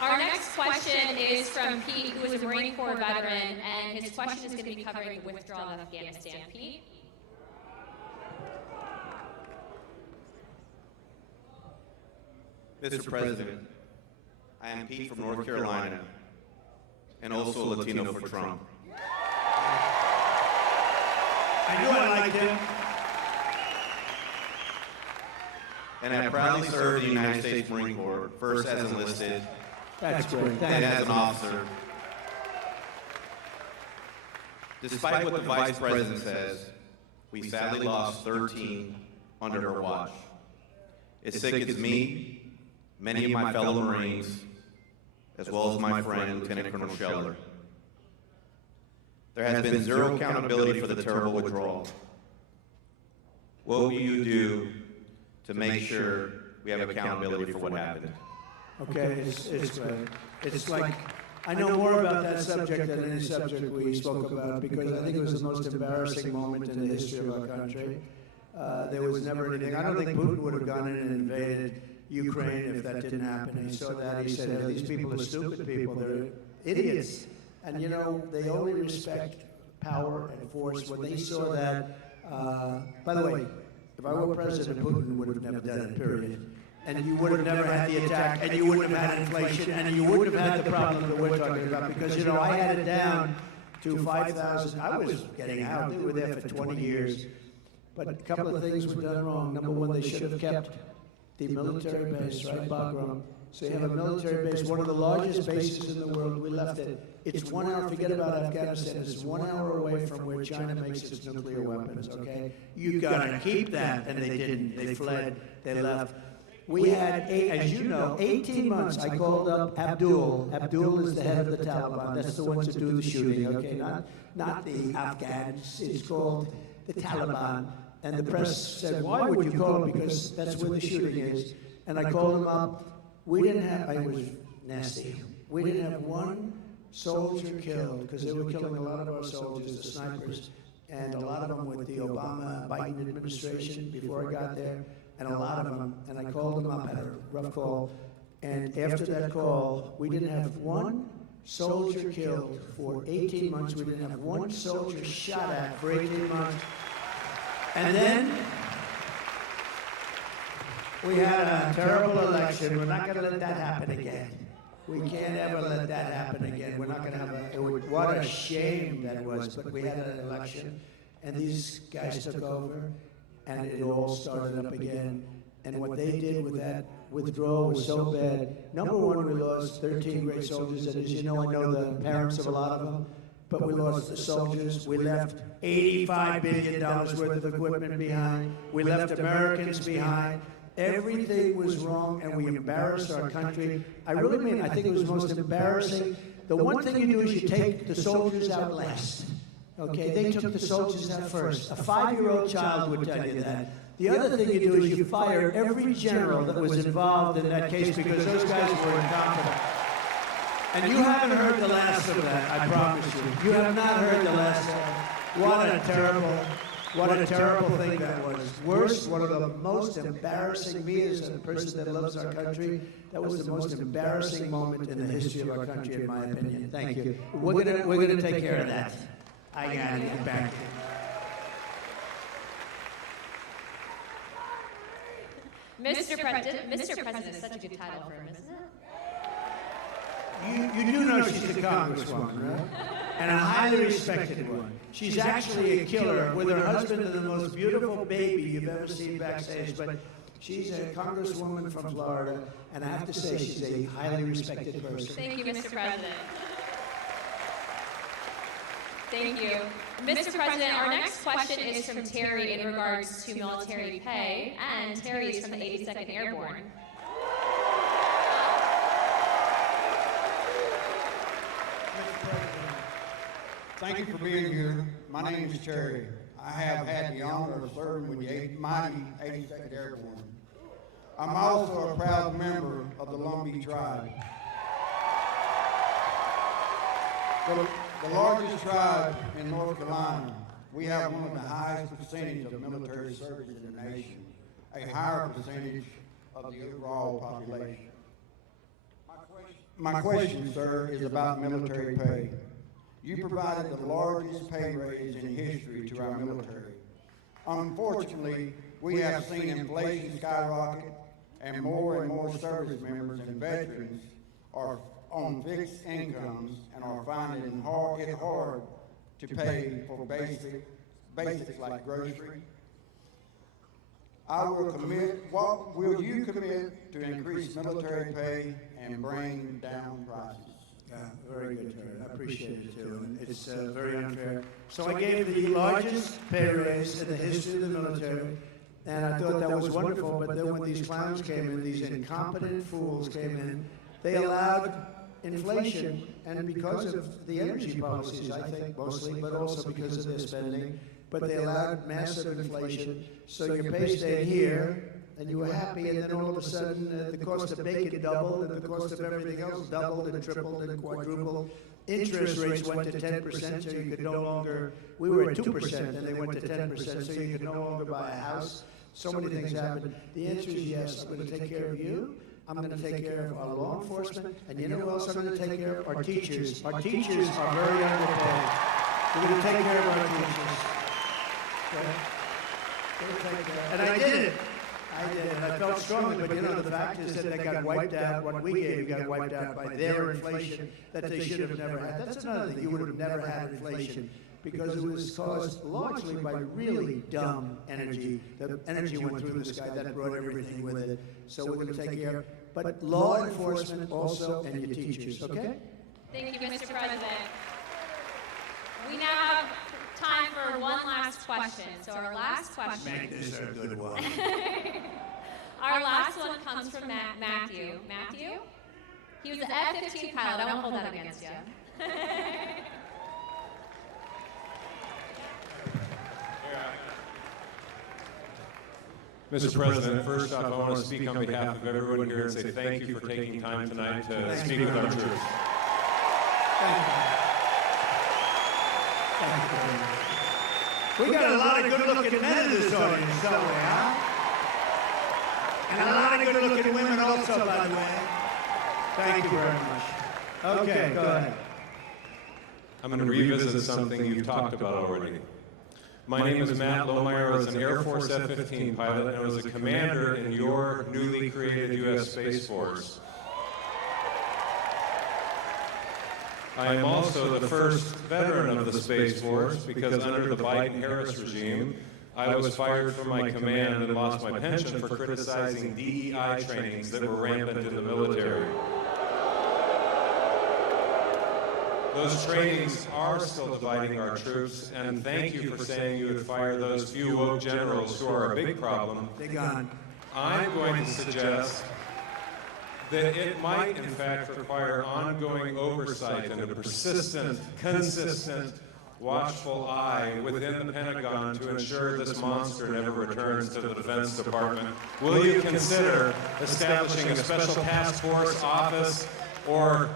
Our next question is from Pete, who is a Marine Corps veteran, and his question is going to be covering the withdrawal of Afghanistan. Pete? Mr. President, I am Pete from North Carolina, and also Latino for Trump. I knew I liked him. And I proudly served the United States Marine Corps, first as enlisted, That's great. then as an officer. Despite what the Vice President says, we sadly lost 13 under her watch. It sickens me, many of my fellow Marines, as well as my friend, Lieutenant Colonel Scheller. There has been zero accountability for the terrible withdrawal. What will you do to make sure we have accountability for what happened. Okay, it's great. It's like, I know more about that subject than any subject we spoke about because I think it was the most embarrassing moment in the history of our country. There was never anything. I don't think Putin would have gone in and invaded Ukraine if that didn't happen. He saw that. He said, hey, these people are stupid people. They're idiots. And, you know, they only respect power and force. When they saw that, by the way, if I were President, Putin would have never done it, period. And you would have never had the attack, and you wouldn't have had inflation, and you wouldn't have had the problem that we're talking about. Because, you know, I had it down to 5,000. I was getting out. They were there for 20 years. But a couple of things were done wrong. Number one, they should have kept the military base, right, Bagram? So you have a military base, one of the largest bases in the world. We left it. It's 1 hour, forget about Afghanistan, it's 1 hour away from where China makes its nuclear weapons, okay? You gotta keep that, and they didn't. They fled, they left. We had, as you know, 18 months. I called up Abdul. Abdul is the head of the Taliban. That's the ones that do the shooting, okay? Not the Afghans. It's called the Taliban. And the press said, why would you call him? Because that's where the shooting is. And I called him up. We didn't have, I was nasty. We didn't have one soldier killed because they were killing a lot of our soldiers, the snipers, and a lot of them with the Obama-Biden administration before I got there, and a lot of them. And I called them up, had a rough call. And after that call, we didn't have one soldier killed for 18 months. We didn't have one soldier shot at for 18 months. And then we had a terrible election. We're not going to let that happen again. We can't ever let that happen again. We're not going to have what a shame that was. But we had an election, and these guys took over, and it all started up again. And what they did with that withdrawal was so bad. Number one, we lost 13 great soldiers. And as you know, I know the parents of a lot of them. But we lost the soldiers. We left $85 billion worth of equipment behind. We left Americans behind. Everything was wrong, and we embarrassed our country. I really mean, I think it was most embarrassing. The one thing you do is you take the soldiers out last. Okay, they took the soldiers out first. A 5-year-old child would tell you that. The other thing you do is you fire every general that was involved in that case because those guys were incompetent. And you haven't heard the last of that, I promise you. You have not heard the last of that. What a terrible thing that was. Worse, one of the most embarrassing, me as a person that loves our country, that was the most embarrassing moment in the history of our country, in my opinion. Thank you. We're gonna take care of that. I got to get back to Mr. President is such a good title for him, isn't it? You do know she's a congresswoman, right? And a highly respected one. She's actually a killer with her husband and the most beautiful baby you've ever seen backstage. But she's a congresswoman from Florida, and I have to say she's a highly respected person. Thank you, Mr. President. Thank you. Mr. President, our next question is from Terry in regards to military pay, and Terry is from the 82nd Airborne. Thank you for being here. My name is Terry. I have had the honor of serving with the mighty 82nd Airborne. I'm also a proud member of the Lumbee tribe. The largest tribe in North Carolina. We have one of the highest percentage of military service in the nation, a higher percentage of the overall population. My question, sir, is about military pay. You provided the largest pay raise in history to our military. Unfortunately, we have seen inflation skyrocket, and more service members and veterans are on fixed incomes and are finding it hard to pay for basics like grocery. What will you commit to increase military pay and bring down prices? Yeah, very good, Terry. I appreciate it, too. And it's very unfair. So I gave the largest pay raise in the history of the military, and I thought that was wonderful. But then when these clowns came in, these incompetent fools came in, they allowed inflation, and because of the energy policies, I think, mostly, but also because of their spending, but they allowed massive inflation. So your pay stayed here, and you were happy, and then all of a sudden the cost of bacon doubled, and the cost of everything else doubled and tripled and quadrupled. Interest rates went to 10%, so you could no longer, we were at 2%, and they went to 10%, so you could no longer buy a house. So many things happened. The answer is yes, I'm going to take care of you. I'm going to take care of our law enforcement, and you know who else I'm going to take care of? Our teachers. Our teachers are very underpaid. We're going to take care of our teachers. Okay? And I did it. I did it. I felt strongly, but you know, the fact is that they got wiped out. What we gave got wiped out by their inflation that they should have never had. That's another thing. You would have never had inflation because it was caused largely by really dumb energy. The energy went through the sky. That brought everything with it. So we're going to take care of, but law enforcement also and your teachers, okay? Thank you, Mr. President. We now have time for one last question. So our last question. Make this a good one. Our last one comes from Matthew. Matthew? He was an F-15 pilot. I won't hold that against you. Mr. President, first off, I want to speak on behalf of everyone here and say thank you for taking time tonight to speak with our troops. Thank you. Thank you very much. We got a lot of good-looking men in this audience, don't we, huh? And a lot of good-looking women also, by the way. Thank you very much. Okay, go ahead. I'm going to revisit something you've talked about already. My name is Matt Lohmeyer. I was an Air Force F-15 pilot, and I was a commander in your newly created U.S. Space Force. I am also the first veteran of the Space Force because under the Biden-Harris regime, I was fired from my command and lost my pension for criticizing DEI trainings that were rampant in the military. Those trainings are still dividing our troops, and thank you for saying you would fire those few woke generals who are a big problem. They're gone. I'm going to suggest that it might, in fact, require ongoing oversight and a persistent, consistent, watchful eye within the Pentagon to ensure this monster never returns to the Defense Department. Will you consider establishing a special task force, office, or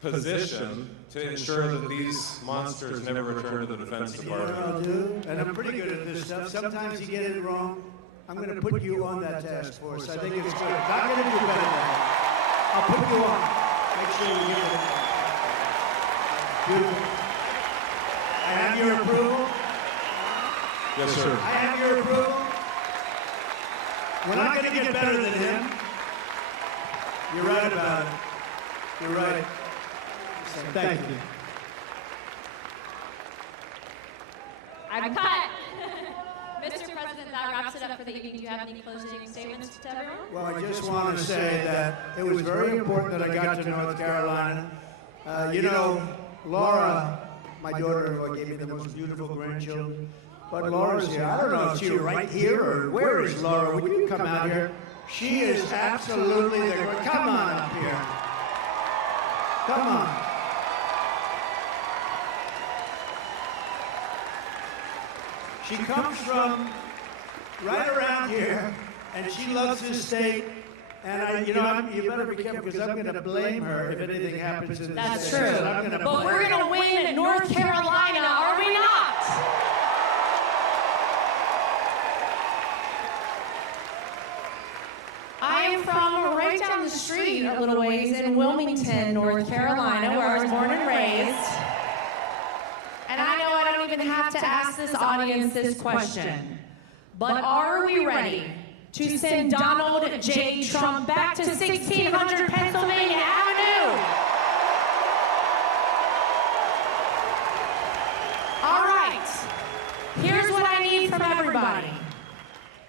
position to ensure that these monsters never return to the Defense Department? You know what I'll do? And I'm pretty good at this stuff. Sometimes you get it wrong. I'm going to put you on that task force. I think it's good. Not going to do better than that. I'll put you on. Make sure you get it. Beautiful. I have your approval. Yes, sir. I have your approval. We're not going to get better than him. You're right about it. You're right. Thank you. I'm cut. Mr. President, that wraps it up for the evening. Do you have any closing statements to everyone? Well, I just want to say that it was very important that I got to North Carolina. You know, Laura, my daughter-in-law, gave me the most beautiful grandchildren. But Laura's here. I don't know if she's right here or where is Laura? Would you come out here? She is absolutely the great. Come on up here. Come on. She comes from right around here, and she loves this state. And you better be careful because I'm going to blame her if anything happens in this That's state. true. So But we're going to win in North Carolina, are we not? I am from right down the street a little ways in Wilmington, North Carolina, where I was born and raised. And I know I don't even have to ask this audience this question, but are we ready to send Donald J. Trump back to 1600 Pennsylvania Avenue? All right, here's what I need from everybody.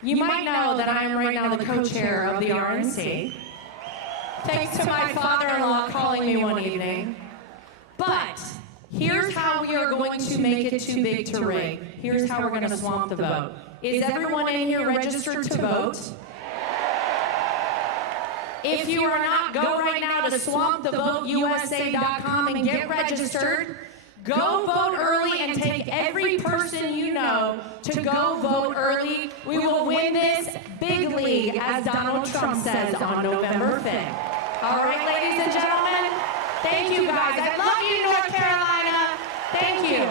You might know that I am right now the co-chair of the RNC, thanks to my father-in-law calling me one evening. But here's how we are going to make it too big to rig. Here's how we're going to swamp the vote. Is everyone in here registered to vote? If you are not, go right now to swampthevoteusa.com and get registered. Go vote early and take every person you know to go vote early. We will win this big see, as Donald Trump says on November 5th. All right, ladies and gentlemen, thank you guys. I love you, North Carolina. Thank you.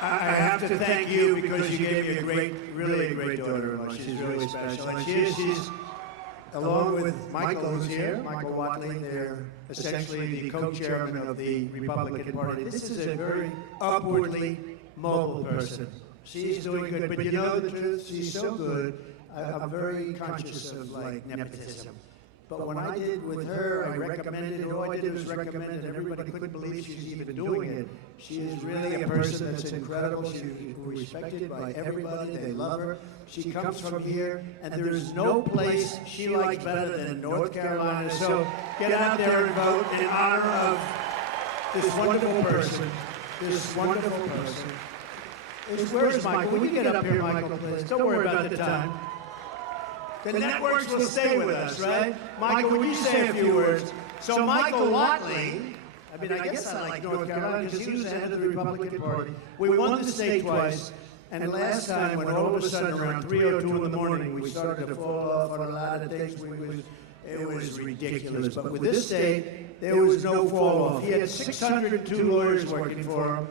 I have to thank you because you gave me really a great daughter-in-law. She's really special. And she's along with Michael, who's here, Michael Watley, they're essentially the co-chairman of the Republican Party. This is a very upwardly mobile person. She's doing good, but you know the truth, she's so good. I'm very conscious of like nepotism. But when I did with her, I recommended it. All I did was recommend it, and everybody couldn't believe she was even doing it. She is really a person that's incredible. She's respected by everybody. They love her. She comes from here, and there's no place she likes better than North Carolina. So get out there and vote in honor of this wonderful person. This wonderful person. Where's Michael? Will you get up here, Michael, please? Don't worry about the time. The networks will stay with us, right? Michael, would you say a few words? So Michael Watley, I mean, I guess I like North Carolina because he was the head of the Republican Party. We won the state twice, and last time when all of a sudden around 3:02 in the morning we started to fall off on a lot of things, it was ridiculous. But with this state, there was no fall off. He had 602 lawyers working for him.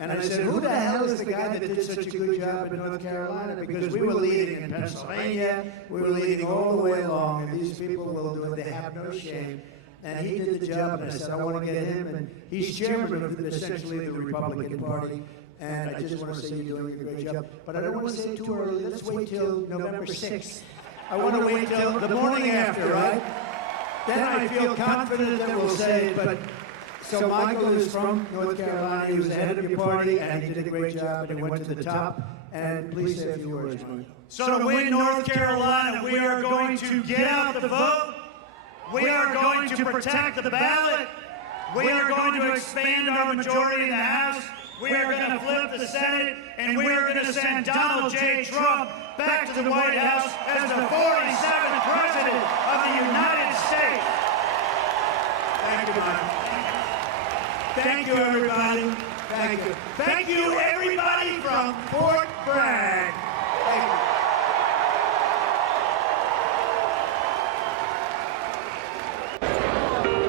And I said, who the hell is the guy that did such a good job in North Carolina? Because we were leading in Pennsylvania, we were leading all the way along, and these people will do it, they have no shame. And he did the job, and I said, I want to get him, and he's chairman of essentially the Republican Party, and I just want to say you're doing a great job. But I don't want to say it too early, let's wait till November 6th. I want to wait till the morning after, right? Then I feel confident that we'll say it, but so Michael is from North Carolina. He was the head of your party, and he did a great job, and he went to the top. And please say a few words, Michael. So to win North Carolina, we are going to get out the vote. We are going to protect the ballot. We are going to expand our majority in the House. We are going to flip the Senate, and we are going to send Donald J. Trump back to the White House as the 47th President of the United States. Thank you, Michael. Thank you, everybody. Thank you. Thank you, everybody from Fort Bragg. Thank you.